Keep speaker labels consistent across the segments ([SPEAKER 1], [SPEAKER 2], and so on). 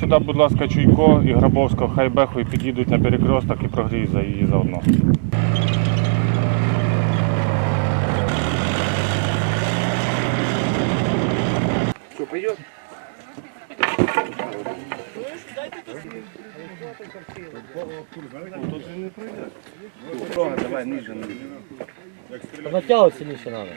[SPEAKER 1] Сюди, будь ласка, Чуйко і Грабовського, хай беху і підійдуть на перекресток і прогріють за її заодно.
[SPEAKER 2] Что, пойдет? Давай, ниже, ниже.
[SPEAKER 3] Натягивать сильніше надо.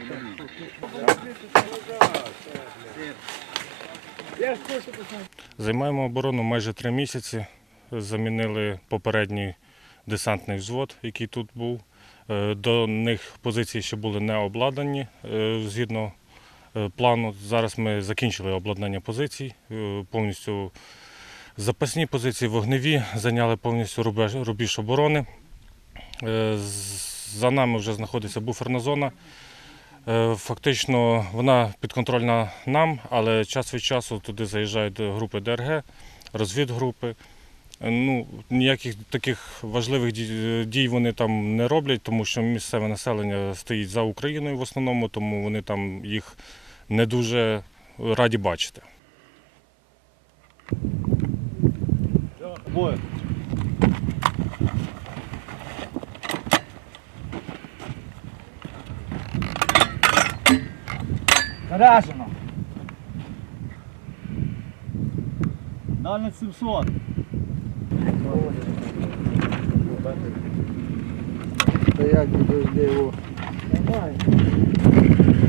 [SPEAKER 1] Займаємо оборону майже три місяці. Замінили попередній десантний взвод, який тут був. Е, До них позиції ще були не обладнані е, згідно е, плану. Зараз ми закінчили обладнання позицій, повністю запасні позиції, вогневі, зайняли повністю рубеж, рубіж оборони. За нами вже знаходиться буферна зона. Е, Фактично вона підконтрольна нам, але час від часу туди заїжджають групи ДРГ, розвідгрупи. Е, Ну, ніяких таких важливих дій- дій вони там не роблять, тому що місцеве населення стоїть за Україною в основному, тому вони там їх не дуже раді бачити.
[SPEAKER 3] Заряжено. Дальность 700.
[SPEAKER 2] Стоять, где его.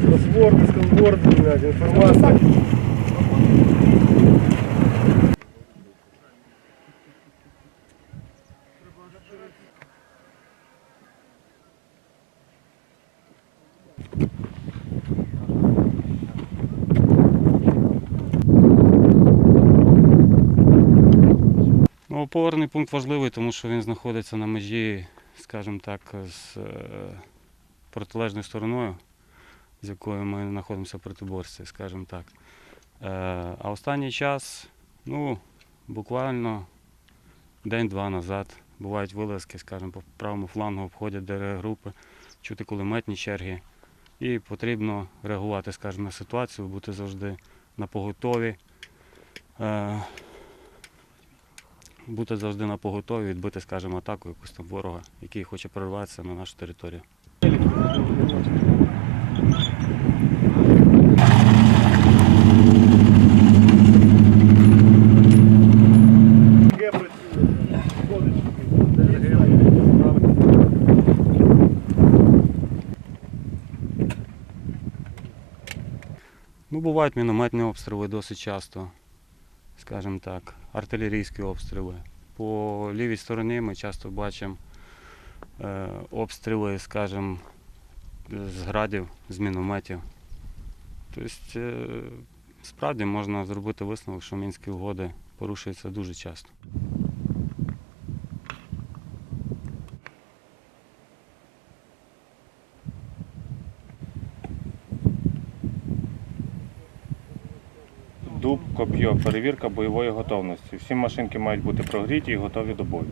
[SPEAKER 2] Кроссворды, сканворды, блядь, информация.
[SPEAKER 4] Опорний пункт важливий, тому що він знаходиться на межі, скажімо так, з е, протилежною стороною, з якою ми знаходимося в протиборстві, скажімо так. Е, а останній час, ну, буквально день-два назад, бувають вилазки, скажімо, по правому флангу обходять ДРГ групи, чути кулеметні черги. І потрібно реагувати, скажімо, на ситуацію, бути завжди на поготові. Бути завжди на поготові, відбити, скажімо, атаку якусь там ворога, який хоче прорватися на нашу територію. Ну, бувають мінометні обстріли досить часто, скажімо так, артилерійські обстріли. По лівій стороні ми часто бачимо е, обстріли, скажімо, з градів, з мінометів. Тобто, е, справді можна зробити висновок, що мінські угоди порушуються дуже часто.
[SPEAKER 1] Дуб, коп'йо, перевірка бойової готовності. Всі машинки мають бути прогріті і готові до бою.